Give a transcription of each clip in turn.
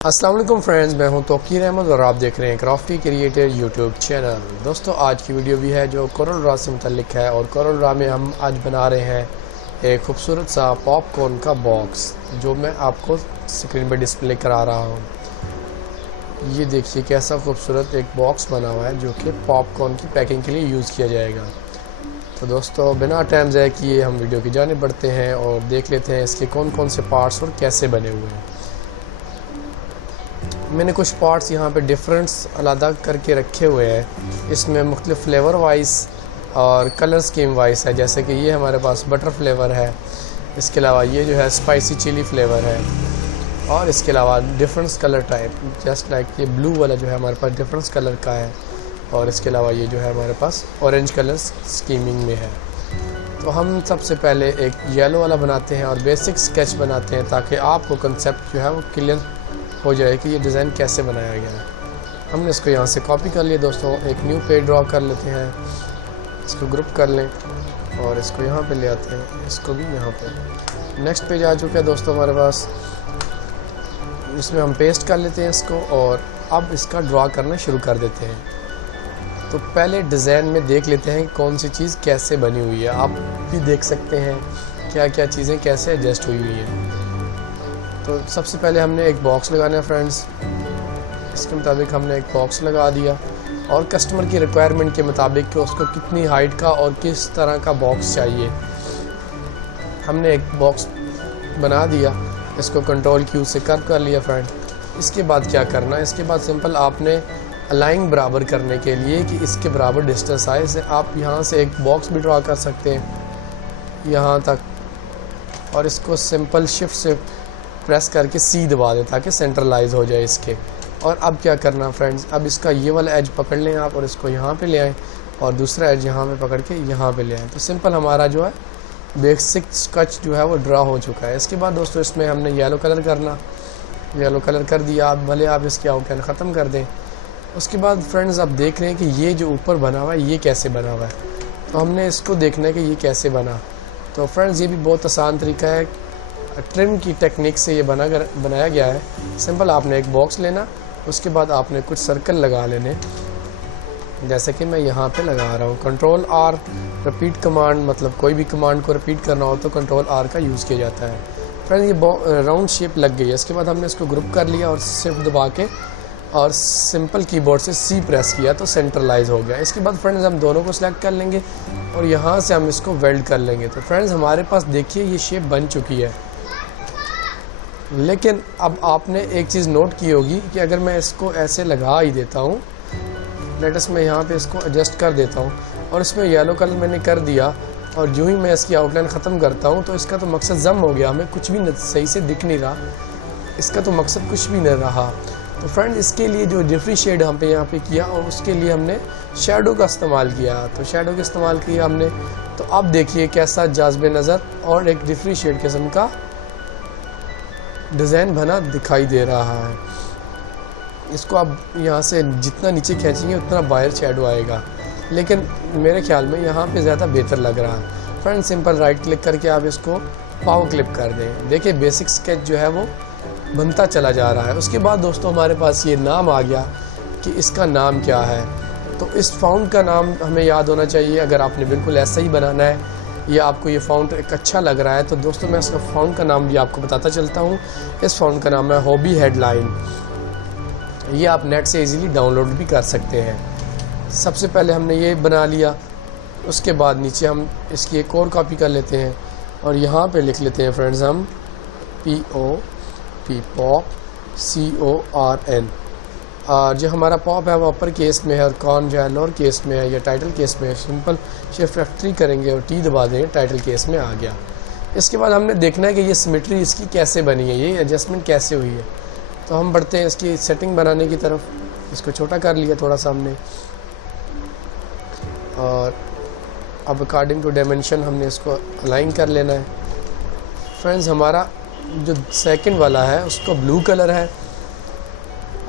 अस्सलाम वालेकुम फ्रेंड्स, मैं हूं तौकीर अहमद और आप देख रहे हैं क्राफ्टी क्रिएटर यूट्यूब चैनल। दोस्तों, आज की वीडियो भी है जो कोरल ड्रॉ से मुतल्लिक है और कोरल ड्रॉ में हम आज बना रहे हैं एक खूबसूरत सा पॉपकॉर्न का बॉक्स जो मैं आपको स्क्रीन पर डिस्प्ले करा रहा हूं। ये देखिए कैसा खूबसूरत एक बॉक्स बना हुआ है जो कि पॉपकॉर्न की पैकिंग के लिए यूज़ किया जाएगा। तो दोस्तों, बिना टाइम ज़ाया किए हम वीडियो की जानिब बढ़ते हैं और देख लेते हैं इसके कौन कौन से पार्ट्स और कैसे बने हुए हैं। मैंने कुछ पार्ट्स यहाँ पे डिफरेंस अलग करके रखे हुए हैं। इसमें मुख्तलिफ फ्लेवर वाइज और कलर स्कीम वाइज है। जैसे कि ये हमारे पास बटर फ्लेवर है, इसके अलावा ये जो है स्पाइसी चिली फ्लेवर है और इसके अलावा difference colour type just like ये ब्लू वाला जो है हमारे पास डिफरेंस कलर का है और इसके अलावा ये जो है हमारे पास ऑरेंज कलर स्कीमिंग में है। तो हम सबसे पहले एक येलो वाला बनाते हैं और बेसिक स्केच बनाते हैं ताकि आपको कंसेप्ट जो है वो क्लियर हो जाए कि ये डिज़ाइन कैसे बनाया गया है। हमने इसको यहाँ से कॉपी कर लिया। दोस्तों, एक न्यू पेज ड्रॉ कर लेते हैं, इसको ग्रुप कर लें और इसको यहाँ पे ले आते हैं, इसको भी यहाँ पे। नेक्स्ट पेज आ चुका है दोस्तों हमारे पास, इसमें हम पेस्ट कर लेते हैं इसको और अब इसका ड्रॉ करना शुरू कर देते हैं। तो पहले डिज़ाइन में देख लेते हैं कौन सी चीज़ कैसे बनी हुई है। आप भी देख सकते हैं क्या क्या चीज़ें कैसे एडजस्ट हुई हुई हैं। तो सबसे पहले हमने एक बॉक्स लगाना है फ्रेंड्स। इसके मुताबिक हमने एक बॉक्स लगा दिया और कस्टमर की रिक्वायरमेंट के मुताबिक कि उसको कितनी हाइट का और किस तरह का बॉक्स चाहिए, हमने एक बॉक्स बना दिया। इसको कंट्रोल क्यू से कट कर लिया फ्रेंड। इसके बाद क्या करना है, इसके बाद सिंपल आपने अलाइन बराबर करने के लिए कि इसके बराबर डिस्टेंस आए से आप यहाँ से एक बॉक्स भी ड्रॉ कर सकते हैं यहाँ तक और इसको सिंपल शिफ्ट से प्रेस करके सी दबा दें ताकि सेंट्रलाइज हो जाए इसके। और अब क्या करना फ्रेंड्स, अब इसका ये वाला एज पकड़ लें आप और इसको यहाँ पे ले आएँ और दूसरा एज यहाँ पे पकड़ के यहाँ पे ले आएँ। तो सिंपल हमारा जो है बेसिक स्केच जो है वो ड्रा हो चुका है। इसके बाद दोस्तों इसमें हमने येलो कलर करना, येलो कलर कर दिया। आप भले आप इसकी आउटलाइन ख़त्म कर दें। उसके बाद फ्रेंड्स आप देख रहे हैं कि ये जो ऊपर बना हुआ है ये कैसे बना हुआ है, तो हमने इसको देखना है कि ये कैसे बना। तो फ्रेंड्स ये भी बहुत आसान तरीका है, ट्रिम की टेक्निक से ये बनाया गया है। सिंपल आपने एक बॉक्स लेना, उसके बाद आपने कुछ सर्कल लगा लेने, जैसे कि मैं यहाँ पे लगा रहा हूँ। कंट्रोल आर रिपीट कमांड, मतलब कोई भी कमांड को रिपीट करना हो तो कंट्रोल आर का यूज़ किया जाता है। फ्रेंड्स ये राउंड शेप लग गई है। इसके बाद हमने इसको ग्रुप कर लिया और शिफ्ट दबा के और सिंपल कीबोर्ड से सी प्रेस किया तो सेंट्रलाइज हो गया। इसके बाद फ्रेंड्स हम दोनों को सिलेक्ट कर लेंगे और यहाँ से हम इसको वेल्ड कर लेंगे। तो फ्रेंड्स हमारे पास देखिए ये शेप बन चुकी है। लेकिन अब आपने एक चीज़ नोट की होगी कि अगर मैं इसको ऐसे लगा ही देता हूँ, लेटेस्ट मैं यहाँ पे इसको एडजस्ट कर देता हूँ और इसमें येलो कलर मैंने कर दिया और यूँ ही मैं इसकी आउटलाइन ख़त्म करता हूँ तो इसका तो मकसद जम हो गया, हमें कुछ भी सही से दिख नहीं रहा, इसका तो मकसद कुछ भी नहीं रहा। तो फ्रेंड इसके लिए जो डिफ्रेंशिएट हम पे यहाँ पे किया और उसके लिए हमने शेडो का इस्तेमाल किया। तो शेडो का इस्तेमाल किया हमने, तो अब देखिए कैसा जाज़्ब नज़र और एक डिफ्रेंशिएट किस्म का डिज़ाइन बना दिखाई दे रहा है। इसको आप यहाँ से जितना नीचे खींचेंगे उतना बाहर शेडो आएगा, लेकिन मेरे ख्याल में यहाँ पे ज़्यादा बेहतर लग रहा है। फ्रेंड सिंपल राइट क्लिक करके आप इसको पावर क्लिप कर दें। देखिए बेसिक स्केच जो है वो बनता चला जा रहा है। उसके बाद दोस्तों हमारे पास ये नाम आ गया कि इसका नाम क्या है। तो इस फाउंड का नाम हमें याद होना चाहिए। अगर आपने बिल्कुल ऐसा ही बनाना है या आपको ये फाउंड एक अच्छा लग रहा है तो दोस्तों मैं इसका फाउंड का नाम भी आपको बताता चलता हूँ। इस फाउंड का नाम है हॉबी हेडलाइन। ये आप नेट से इजीली डाउनलोड भी कर सकते हैं। सबसे पहले हमने ये बना लिया, उसके बाद नीचे हम इसकी एक और कॉपी कर लेते हैं और यहाँ पे लिख लेते हैं फ्रेंड्स हम पॉप CORN। और जो हमारा पॉप है वो अपर केस में है और कॉर्न जो है लोअर केस में है या टाइटल केस में है। सिंपल शिफ्ट F3 करेंगे और T दबा देंगे, टाइटल केस में आ गया। इसके बाद हमने देखना है कि ये सिमेट्री इसकी कैसे बनी है, ये एडजस्टमेंट कैसे हुई है। तो हम बढ़ते हैं इसकी सेटिंग बनाने की तरफ। इसको छोटा कर लिया थोड़ा सा हमने और अब अकॉर्डिंग टू डायमेंशन हमने इसको अलाइन कर लेना है। फ्रेंड्स हमारा जो सेकंड वाला है उसको ब्लू कलर है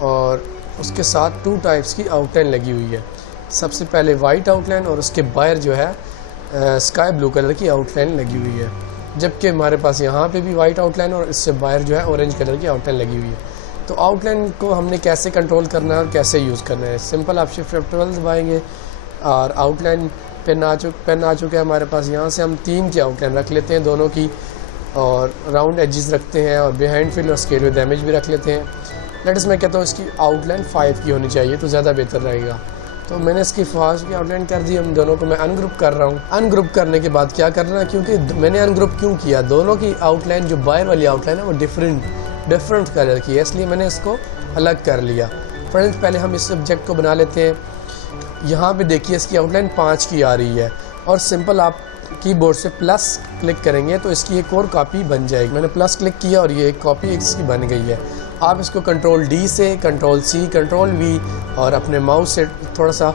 और उसके साथ 2 टाइप्स की आउटलाइन लगी हुई है। सबसे पहले वाइट आउटलाइन और उसके बाहर जो है स्काई ब्लू कलर की आउटलाइन लगी हुई है, जबकि हमारे पास यहाँ पे भी वाइट आउटलाइन और इससे बाहर जो है ऑरेंज कलर की आउटलाइन लगी हुई है। तो आउटलाइन को हमने कैसे कंट्रोल करना है और कैसे यूज़ करना है, सिंपल आप शिफ्ट F12 दबाएंगे और आउटलाइन पेन आ चुके हैं हमारे पास। यहाँ से हम 3 की आउटलाइन रख लेते हैं दोनों की, और राउंड एजेस रखते हैं और बिहाइंड फिल और स्केल विद इमेज भी रख लेते हैं। लेट्स मैं कहता हूँ इसकी आउटलाइन 5 की होनी चाहिए तो ज़्यादा बेहतर रहेगा। तो मैंने इसकी 5 की आउटलाइन कर दी। हम दोनों को मैं अनग्रुप कर रहा हूँ। अनग्रुप करने के बाद क्या करना है, क्योंकि मैंने अनग्रुप क्यों किया, दोनों की आउटलाइन जो बाहर वाली आउटलाइन है वो डिफरेंट कलर की है, इसलिए मैंने इसको अलग कर लिया। फ्रेंड्स पहले हम इस सब्जेक्ट को बना लेते हैं। यहाँ पे देखिए इसकी आउटलाइन 5 की आ रही है और सिंपल आप कीबोर्ड से प्लस क्लिक करेंगे तो इसकी एक और कॉपी बन जाएगी। मैंने प्लस क्लिक किया और ये एक कॉपी इसकी बन गई है। आप इसको कंट्रोल D से कंट्रोल C कंट्रोल V और अपने माउस से थोड़ा सा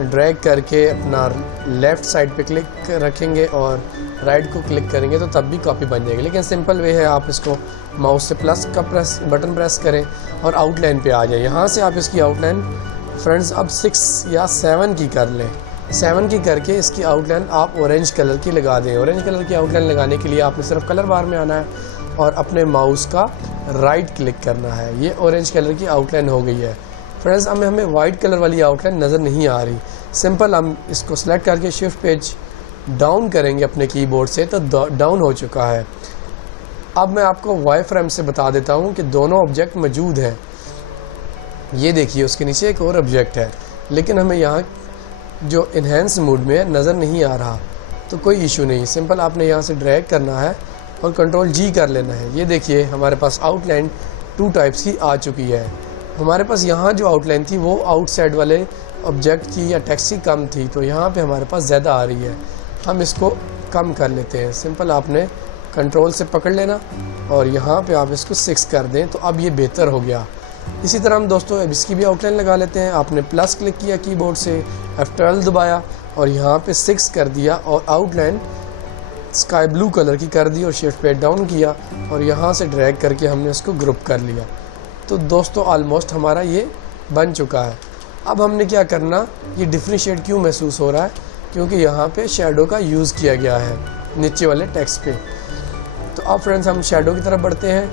ड्रैग करके अपना लेफ़्ट साइड पे क्लिक रखेंगे और राइट को क्लिक करेंगे तो तब भी कॉपी बन जाएगी। लेकिन सिंपल वे है, आप इसको माउस से प्लस का बटन प्रेस करें और आउटलाइन पे आ जाए। यहाँ से आप इसकी आउटलाइन फ्रेंड्स अब 6 या 7 की कर लें। 7 की करके इसकी आउटलाइन आप ऑरेंज कलर की लगा दें। ऑरेंज कलर की आउटलाइन लगाने के लिए आपने सिर्फ कलर बार में आना है और अपने माउस का राइट क्लिक करना है। ये ऑरेंज कलर की आउटलाइन हो गई है। फ्रेंड्स अब हमें वाइट कलर वाली आउटलाइन नज़र नहीं आ रही। सिंपल हम इसको सेलेक्ट करके शिफ्ट पेज डाउन करेंगे अपने कीबोर्ड से तो डाउन हो चुका है। अब मैं आपको वाई फ्रेम से बता देता हूँ कि दोनों ऑब्जेक्ट मौजूद हैं। ये देखिए उसके नीचे एक और ऑब्जेक्ट है, लेकिन हमें यहाँ जो इन्हेंस मोड में नज़र नहीं आ रहा, तो कोई इशू नहीं। सिंपल आपने यहाँ से ड्रैग करना है और कंट्रोल G कर लेना है। ये देखिए हमारे पास आउटलाइन 2 टाइप्स की आ चुकी है। हमारे पास यहाँ जो आउटलाइन थी वो आउटसाइड वाले ऑब्जेक्ट की या टेक्स्ट की कम थी, तो यहाँ पे हमारे पास ज़्यादा आ रही है। हम इसको कम कर लेते हैं। सिंपल आपने कंट्रोल से पकड़ लेना और यहाँ पे आप इसको 6 कर दें तो अब ये बेहतर हो गया। इसी तरह हम दोस्तों अब इसकी भी आउटलाइन लगा लेते हैं। आपने प्लस क्लिक किया कीबोर्ड से, F12 दबाया और यहाँ पे 6 कर दिया और आउटलाइन स्काई ब्लू कलर की कर दी और शिफ्ट पे डाउन किया और यहाँ से ड्रैग करके हमने इसको ग्रुप कर लिया। तो दोस्तों ऑलमोस्ट हमारा ये बन चुका है। अब हमने क्या करना, ये डिफ्रेंशिएट क्यों महसूस हो रहा है, क्योंकि यहाँ पे शैडो का यूज़ किया गया है नीचे वाले टेक्स्ट पे। तो अब फ्रेंड्स हम शैडो की तरफ बढ़ते हैं।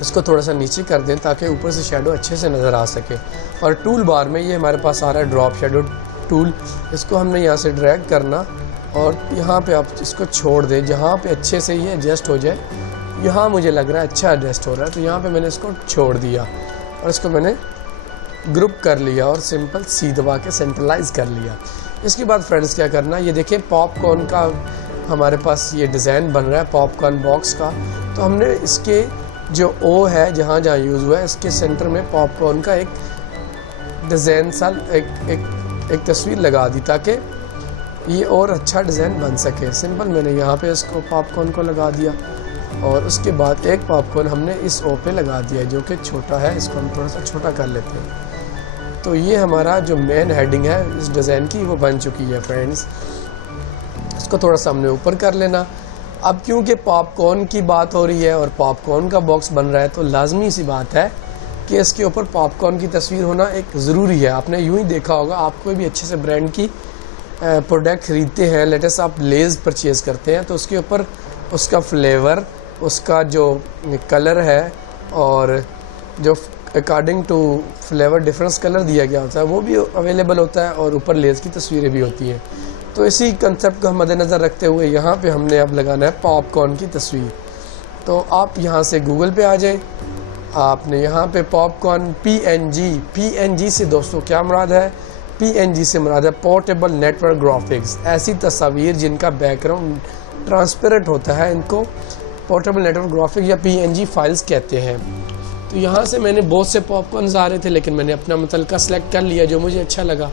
इसको थोड़ा सा नीचे कर दें ताकि ऊपर से शैडो अच्छे से नज़र आ सके। और टूल बार में ये हमारे पास आ रहा है ड्रॉप शैडो टूल। इसको हमने यहाँ से ड्रैग करना और यहाँ पे आप इसको छोड़ दें जहाँ पे अच्छे से ये एडजस्ट हो जाए। यहाँ मुझे लग रहा है अच्छा एडजस्ट हो रहा है, तो यहाँ पे मैंने इसको छोड़ दिया और इसको मैंने ग्रुप कर लिया और सिंपल C दबा के सेंट्रलाइज कर लिया। इसके बाद फ्रेंड्स क्या करना, ये देखिए पॉपकॉर्न का हमारे पास ये डिज़ाइन बन रहा है पॉपकॉर्न बॉक्स का। तो हमने इसके जो O है जहाँ जहाँ यूज़ हुआ है इसके सेंटर में पॉपकॉर्न का एक डिज़ाइन सा एक तस्वीर लगा दी ताकि ये और अच्छा डिज़ाइन बन सके। सिंपल मैंने यहाँ पे इसको पॉपकॉर्न को लगा दिया और उसके बाद एक पॉपकॉर्न हमने इस O पे लगा दिया जो कि छोटा है। इसको हम थोड़ा सा छोटा कर लेते हैं। तो ये हमारा जो मेन हेडिंग है इस डिज़ाइन की वो बन चुकी है फ्रेंड्स। इसको थोड़ा सा हमने ऊपर कर लेना। अब क्योंकि पॉपकॉर्न की बात हो रही है और पॉपकॉर्न का बॉक्स बन रहा है तो लाजमी सी बात है कि इसके ऊपर पॉपकॉर्न की तस्वीर होना एक ज़रूरी है। आपने यूँ ही देखा होगा, आप कोई भी अच्छे से ब्रांड की प्रोडक्ट ख़रीदते हैं, लेटेस्ट आप लेज़ परचेज़ करते हैं तो उसके ऊपर उसका फ्लेवर, उसका जो कलर है और जो according to flavour difference colour दिया गया होता है वो भी अवेलेबल होता है और ऊपर लेज़ की तस्वीरें भी होती हैं। तो इसी कंसेप्ट को मद्देनज़र रखते हुए यहाँ पे हमने अब लगाना है पॉपकॉर्न की तस्वीर। तो आप यहाँ से गूगल पे आ जाए, आपने यहाँ पे पॉपकॉर्न PNG से दोस्तों क्या मुराद है, PNG से मुराद है पोर्टेबल नेटवर्क ग्राफिक्स। ऐसी तस्वीर जिनका बैकग्राउंड ट्रांसपेरेंट होता है इनको पोर्टेबल नेटवर्क ग्राफिक्स या PNG फाइल्स कहते हैं। तो यहाँ से मैंने बहुत से पॉपकॉर्न्स आ रहे थे लेकिन मैंने अपना मुतलका सेलेक्ट कर लिया जो मुझे अच्छा लगा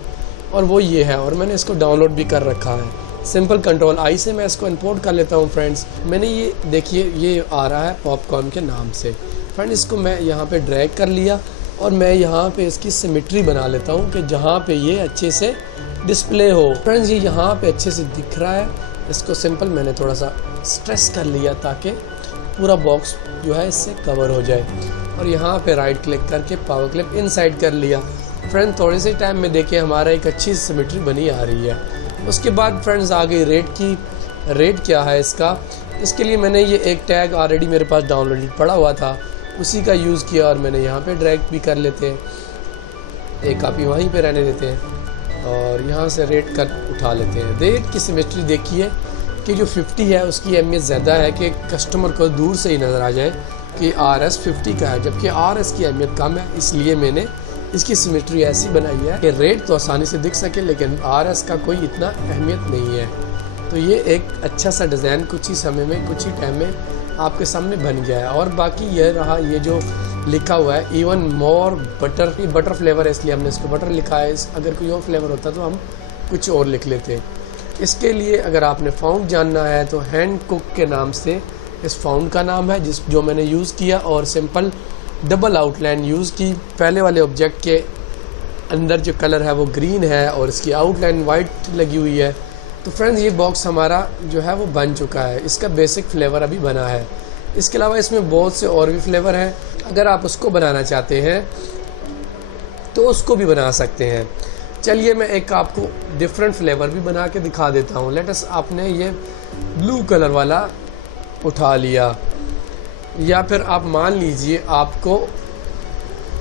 और वो ये है और मैंने इसको डाउनलोड भी कर रखा है। सिंपल कंट्रोल I से मैं इसको इंपोर्ट कर लेता हूँ फ्रेंड्स। मैंने ये देखिए ये आ रहा है पॉपकॉर्न के नाम से। फ्रेंड इसको मैं यहाँ पे ड्रैग कर लिया और मैं यहाँ पे इसकी सिमेट्री बना लेता हूँ कि जहाँ पे ये अच्छे से डिस्प्ले हो। फ्रेंड्स ये यहाँ पे अच्छे से दिख रहा है। इसको सिंपल मैंने थोड़ा सा स्ट्रेस कर लिया ताकि पूरा बॉक्स जो है इससे कवर हो जाए और यहाँ पे राइट क्लिक करके पावर क्लिप इनसाइड कर लिया फ्रेंड थोड़े से टाइम में देखिए हमारा एक अच्छी सिमेट्री बनी आ रही है। उसके बाद फ्रेंड्स आ गई रेट की। रेट क्या है इसका, इसके लिए मैंने ये एक टैग ऑलरेडी मेरे पास डाउनलोडेड पड़ा हुआ था, उसी का यूज़ किया और मैंने यहाँ पे ड्रैग भी कर लेते हैं, एक कॉपी वहीं पे रहने देते हैं और यहाँ से रेट कर उठा लेते हैं। रेट की सिमेट्री देखिए कि जो 50 है उसकी अहमियत ज़्यादा है कि कस्टमर को दूर से ही नज़र आ जाए कि RS 50 का है, जबकि RS की अहमियत कम है। इसलिए मैंने इसकी सिमेट्री ऐसी बनाई है कि रेट तो आसानी से दिख सके लेकिन RS का कोई इतना अहमियत नहीं है। तो ये एक अच्छा सा डिज़ाइन कुछ ही समय में, कुछ ही टाइम में आपके सामने बन गया है। और बाकी यह रहा, ये जो लिखा हुआ है इवन मोर बटर, ये बटर फ्लेवर है इसलिए हमने इसको बटर लिखा है। अगर कोई और फ्लेवर होता तो हम कुछ और लिख लेते। इसके लिए अगर आपने फाउंड जानना है तो हैंड कुक के नाम से इस फाउंड का नाम है, जो मैंने यूज़ किया और सिंपल डबल आउटलाइन यूज़ की। पहले वाले ऑब्जेक्ट के अंदर जो कलर है वो ग्रीन है और इसकी आउटलाइन वाइट लगी हुई है। तो फ्रेंड्स ये बॉक्स हमारा जो है वो बन चुका है, इसका बेसिक फ्लेवर अभी बना है। इसके अलावा इसमें बहुत से और भी फ्लेवर हैं, अगर आप उसको बनाना चाहते हैं तो उसको भी बना सकते हैं। चलिए मैं एक आपको डिफरेंट फ्लेवर भी बना के दिखा देता हूँ। लेट्स आपने ये ब्लू कलर वाला उठा लिया, या फिर आप मान लीजिए आपको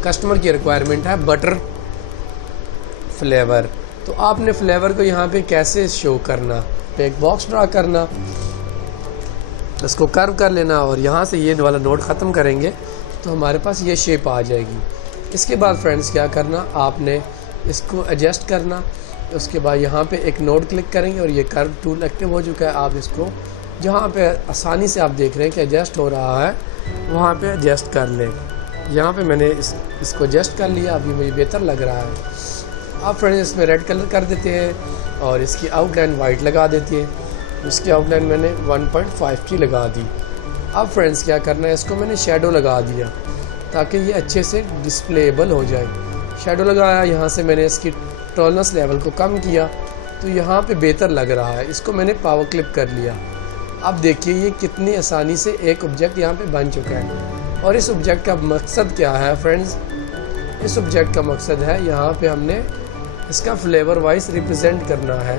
कस्टमर की रिक्वायरमेंट है बटर फ्लेवर, तो आपने फ्लेवर को यहाँ पे कैसे शो करना, एक बॉक्स ड्रा करना, इसको कर्व कर लेना और यहाँ से ये वाला नोड ख़त्म करेंगे तो हमारे पास ये शेप आ जाएगी। इसके बाद फ्रेंड्स क्या करना, आपने इसको एडजस्ट करना। उसके बाद यहाँ पे एक नोड क्लिक करेंगे और ये कर्व टूल एक्टिव हो चुका है। आप इसको जहाँ पे आसानी से आप देख रहे हैं कि एडजस्ट हो रहा है वहाँ पे एडजस्ट कर लें। यहाँ पे मैंने इसको एडजस्ट कर लिया, अभी मुझे बेहतर लग रहा है। आप फ्रेंड्स इसमें रेड कलर कर देते हैं और इसकी आउटलाइन वाइट लगा देती है। इसकी आउटलाइन मैंने 1.5 की लगा दी। अब फ्रेंड्स क्या करना है, इसको मैंने शेडो लगा दिया ताकि ये अच्छे से डिस्प्लेबल हो जाए। शेडो लगाया, यहाँ से मैंने इसकी टॉलनेस लेवल को कम किया तो यहाँ पे बेहतर लग रहा है। इसको मैंने पावर क्लिप कर लिया। अब देखिए ये कितनी आसानी से एक ऑब्जेक्ट यहाँ पे बन चुका है। और इस ऑब्जेक्ट का मकसद क्या है फ्रेंड्स, इस ऑब्जेक्ट का मकसद है यहाँ पे हमने इसका फ्लेवर वाइज रिप्रेजेंट करना है।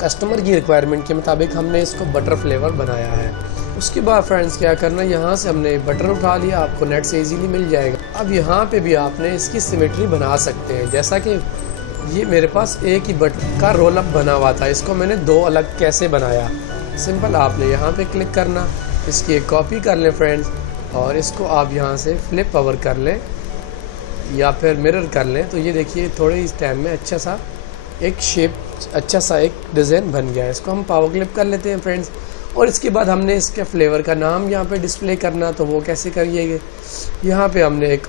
कस्टमर की रिक्वायरमेंट के मुताबिक हमने इसको बटर फ्लेवर बनाया है। उसके बाद फ्रेंड्स क्या करना, यहाँ से हमने बटर उठा लिया, आपको नेट से इजीली मिल जाएगा। अब यहाँ पे भी आपने इसकी सिमेट्री बना सकते हैं, जैसा कि ये मेरे पास एक ही बटर का रोल अप बना हुआ था, इसको मैंने दो अलग कैसे बनाया। सिंपल आपने यहाँ पे क्लिक करना, इसकी एक कॉपी कर लें फ्रेंड्स और इसको आप यहाँ से फ्लिप ओवर कर लें या फिर मिरर कर लें। तो ये देखिए थोड़े इस टाइम में अच्छा सा एक शेप, अच्छा सा एक डिज़ाइन बन गया है। इसको हम पावर क्लिप कर लेते हैं फ्रेंड्स। और इसके बाद हमने इसके फ्लेवर का नाम यहाँ पे डिस्प्ले करना, तो वो कैसे करिएगा, यहाँ पे हमने एक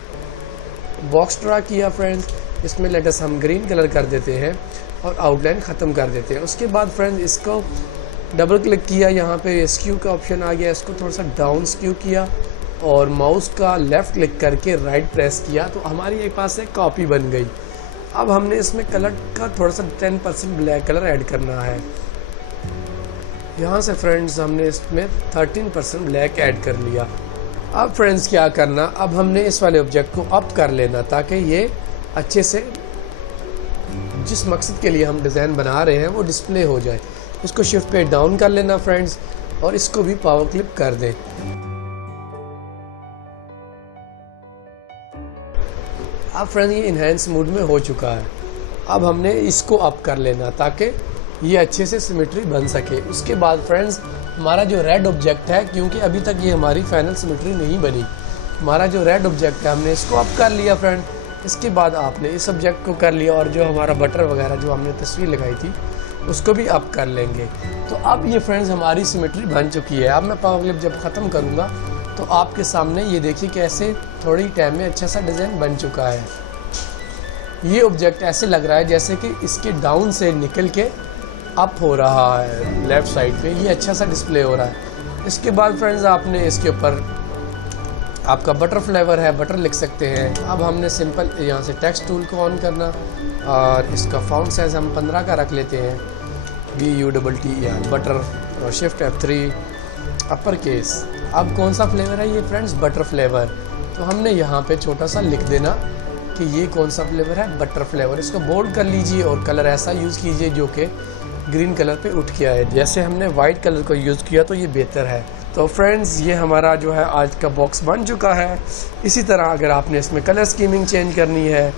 बॉक्स ड्रा किया फ्रेंड्स, इसमें लेटस हम ग्रीन कलर कर देते हैं और आउटलाइन ख़त्म कर देते हैं। उसके बाद फ्रेंड्स इसको डबल क्लिक किया, यहाँ पे स्क्यू का ऑप्शन आ गया, इसको थोड़ा सा डाउन स्क्यू किया और माउस का लेफ़्ट क्लिक करके राइट प्रेस किया तो हमारी एक पास एक कॉपी बन गई। अब हमने इसमें कलर का थोड़ा सा 10% ब्लैक कलर ऐड करना है। यहाँ से फ्रेंड्स हमने इसमें 13% ब्लैक ऐड कर लिया। अब फ्रेंड्स क्या करना, अब हमने इस वाले ऑब्जेक्ट को अप कर लेना ताकि ये अच्छे से जिस मकसद के लिए हम डिज़ाइन बना रहे हैं वो डिस्प्ले हो जाए। इसको शिफ्ट पे डाउन कर लेना फ्रेंड्स और इसको भी पावर क्लिप कर दें। अब फ्रेंड्स ये इन्हेंस मोड में हो चुका है। अब हमने इसको अप कर लेना ताकि ये अच्छे से सिमेट्री बन सके। उसके बाद फ्रेंड्स हमारा जो रेड ऑब्जेक्ट है, क्योंकि अभी तक ये हमारी फाइनल सिमेट्री नहीं बनी, हमारा जो रेड ऑब्जेक्ट है हमने इसको अप कर लिया फ्रेंड। इसके बाद आपने इस ऑब्जेक्ट को कर लिया और जो हमारा बटर वगैरह जो हमने तस्वीर लगाई थी उसको भी अप कर लेंगे। तो अब ये फ्रेंड्स हमारी सिमेट्री बन चुकी है। अब मैं पावर क्लिप जब ख़त्म करूँगा तो आपके सामने ये देखिए कैसे थोड़ी टाइम में अच्छा सा डिज़ाइन बन चुका है। ये ऑब्जेक्ट ऐसे लग रहा है जैसे कि इसके डाउन से निकल के अप हो रहा है लेफ़्ट साइड पे, ये अच्छा सा डिस्प्ले हो रहा है। इसके बाद फ्रेंड्स आपने इसके ऊपर आपका बटर फ्लेवर है, बटर लिख सकते हैं। अब हमने सिंपल यहाँ से टेक्स्ट टूल को ऑन करना और इसका फॉन्ट साइज़ हम 15 का रख लेते हैं, BUTTER बटर, और शिफ्ट F3 अपर केस। अब कौन सा फ्लेवर है ये फ्रेंड्स, बटर फ्लेवर। तो हमने यहाँ पे छोटा सा लिख देना कि ये कौन सा फ्लेवर है, बटर फ्लेवर। इसको बोल्ड कर लीजिए और कलर ऐसा यूज़ कीजिए जो कि ग्रीन कलर पे उठ के आए। जैसे हमने वाइट कलर को यूज़ किया तो ये बेहतर है। तो फ्रेंड्स, ये हमारा जो है आज का बॉक्स बन चुका है। इसी तरह अगर आपने इसमें कलर स्कीमिंग चेंज करनी है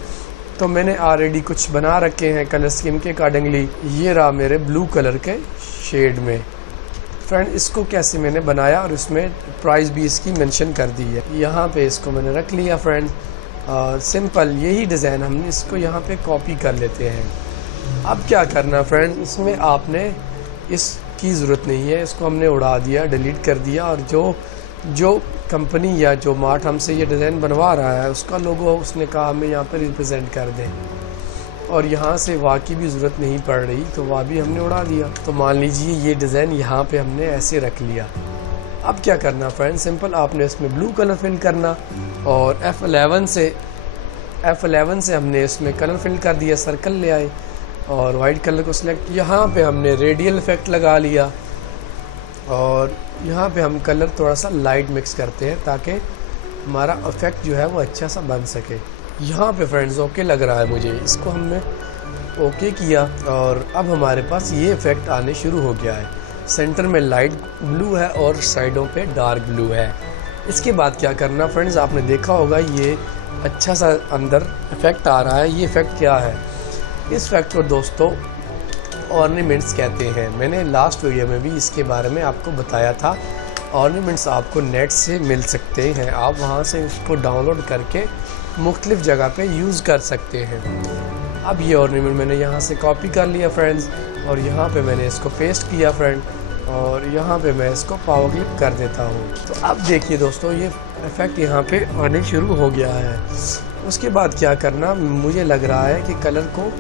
तो मैंने ऑलरेडी कुछ बना रखे हैं कलर स्कीम के अकॉर्डिंगली। ये रहा मेरे ब्लू कलर के शेड में। फ्रेंड, इसको कैसे मैंने बनाया और इसमें प्राइस भी इसकी मेंशन कर दी है। यहाँ पे इसको मैंने रख लिया फ्रेंड। सिंपल यही डिज़ाइन हमने इसको यहाँ पे कॉपी कर लेते हैं। अब क्या करना फ्रेंड, इसमें आपने इसकी ज़रूरत नहीं है, इसको हमने उड़ा दिया, डिलीट कर दिया। और जो कंपनी या जो मार्ट हमसे ये डिज़ाइन बनवा रहा है उसका लोगो उसने कहा हमें यहाँ पर रिप्रेजेंट कर दें, और यहाँ से वाह की भी ज़रूरत नहीं पड़ रही तो वाह भी हमने उड़ा दिया। तो मान लीजिए ये डिज़ाइन यहाँ पे हमने ऐसे रख लिया। अब क्या करना फ्रेंड, सिंपल आपने इसमें ब्लू कलर फिल करना और F11 से हमने इसमें कलर फिल कर दिया, सर्कल ले आए और वाइट कलर को सिलेक्ट। यहाँ पे हमने रेडियल इफेक्ट लगा लिया और यहाँ पे हम कलर थोड़ा सा लाइट मिक्स करते हैं ताकि हमारा इफेक्ट जो है वो अच्छा सा बन सके। यहाँ पे फ्रेंड्स ओके लग रहा है मुझे, इसको हमने ओके किया और अब हमारे पास ये इफेक्ट आने शुरू हो गया है। सेंटर में लाइट ब्लू है और साइडों पे डार्क ब्लू है। इसके बाद क्या करना फ्रेंड्स, आपने देखा होगा ये अच्छा सा अंदर इफेक्ट आ रहा है। ये इफेक्ट क्या है, इस इफेक्ट को दोस्तों ऑर्नामेंट्स कहते हैं। मैंने लास्ट वीडियो में भी इसके बारे में आपको बताया था। ऑर्नामेंट्स आपको नेट से मिल सकते हैं, आप वहाँ से उसको डाउनलोड करके मुख्तलिफ जगह पे यूज़ कर सकते हैं। अब ये ऑर्नामेंट मैंने यहाँ से कॉपी कर लिया फ्रेंड्स और यहाँ पे मैंने इसको पेस्ट किया फ्रेंड और यहाँ पे मैं इसको पावर क्लिप कर देता हूँ। तो अब देखिए दोस्तों, ये इफेक्ट यहाँ पे आने शुरू हो गया है। उसके बाद क्या करना, मुझे लग रहा है कि कलर को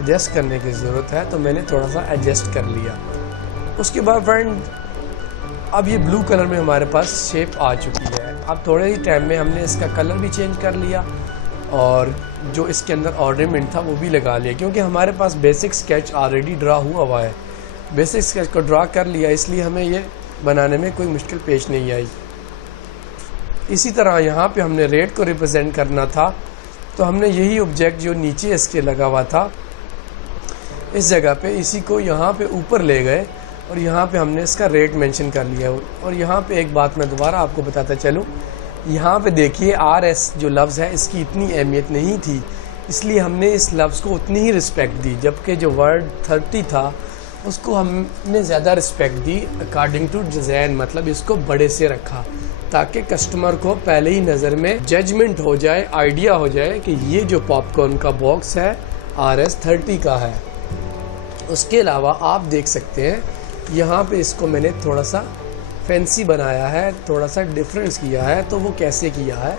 एडजस्ट करने की ज़रूरत है तो मैंने थोड़ा सा एडजस्ट कर लिया। उसके बाद फ्रेंड, अब ये ब्लू कलर में हमारे पास शेप आ चुकी है। अब थोड़े ही टाइम में हमने इसका कलर भी चेंज कर लिया और जो इसके अंदर ऑर्नामेंट था वो भी लगा लिया, क्योंकि हमारे पास बेसिक स्केच ऑलरेडी ड्रा हुआ है। बेसिक स्केच को ड्रा कर लिया, इसलिए हमें ये बनाने में कोई मुश्किल पेश नहीं आई। इसी तरह यहाँ पे हमने रेड को रिप्रेजेंट करना था तो हमने यही ऑब्जेक्ट जो नीचे इसके लगा हुआ था इस जगह पे इसी को यहाँ पे ऊपर ले गए और यहाँ पे हमने इसका रेट मेंशन कर लिया। और यहाँ पे एक बात मैं दोबारा आपको बताता चलूँ, यहाँ पे देखिए RS जो लफ्ज़ है इसकी इतनी अहमियत नहीं थी, इसलिए हमने इस लफ्ज़ को उतनी ही रिस्पेक्ट दी, जबकि जो वर्ड 30 था उसको हमने ज़्यादा रिस्पेक्ट दी अकॉर्डिंग टू डिज़ाइन। मतलब इसको बड़े से रखा ताकि कस्टमर को पहले ही नज़र में जजमेंट हो जाए, आइडिया हो जाए कि ये जो पॉपकॉर्न का बॉक्स है RS 30 का है। उसके अलावा आप देख सकते हैं यहाँ पे इसको मैंने थोड़ा सा फैंसी बनाया है, थोड़ा सा डिफरेंस किया है। तो वो कैसे किया है,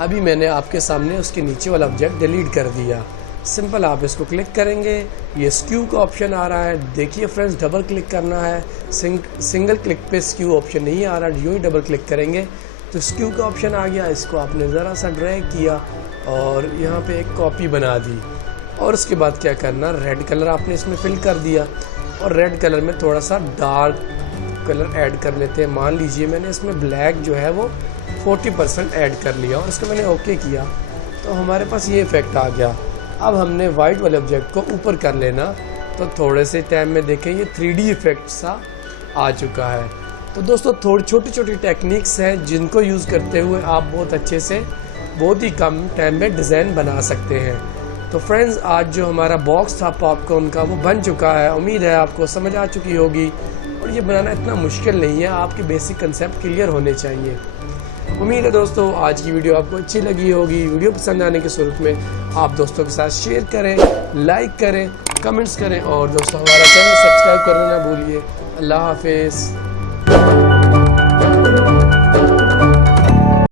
अभी मैंने आपके सामने उसके नीचे वाला ऑब्जेक्ट डिलीट कर दिया। सिंपल आप इसको क्लिक करेंगे, ये स्क्यू का ऑप्शन आ रहा है। देखिए फ्रेंड्स, डबल क्लिक करना है, सिंगल क्लिक पे स्क्यू ऑप्शन नहीं आ रहा। यूँ ही डबल क्लिक करेंगे तो स्क्यू का ऑप्शन आ गया। इसको आपने ज़रा सा ड्रैग किया और यहाँ पे एक कॉपी बना दी। और उसके बाद क्या करना, रेड कलर आपने इसमें फिल कर दिया और रेड कलर में थोड़ा सा डार्क कलर ऐड कर लेते हैं। मान लीजिए मैंने इसमें ब्लैक जो है वो 40% ऐड कर लिया और इसको मैंने ओके किया तो हमारे पास ये इफेक्ट आ गया। अब हमने वाइट वाले ऑब्जेक्ट को ऊपर कर लेना तो थोड़े से टाइम में देखें ये 3D इफेक्ट सा आ चुका है। तो दोस्तों, थोड़ी छोटी छोटी टेक्निक्स हैं जिनको यूज़ करते हुए आप बहुत अच्छे से बहुत ही कम टाइम में डिज़ाइन बना सकते हैं। तो फ्रेंड्स, आज जो हमारा बॉक्स था पॉपकॉर्न का वो बन चुका है। उम्मीद है आपको समझ आ चुकी होगी और ये बनाना इतना मुश्किल नहीं है, आपके बेसिक कंसेप्ट क्लियर होने चाहिए। उम्मीद है दोस्तों आज की वीडियो आपको अच्छी लगी होगी। वीडियो पसंद आने की सूरत में आप दोस्तों के साथ शेयर करें, लाइक करें, कमेंट्स करें और दोस्तों हमारा चैनल सब्सक्राइब करना ना भूलिए। अल्लाह हाफिज़।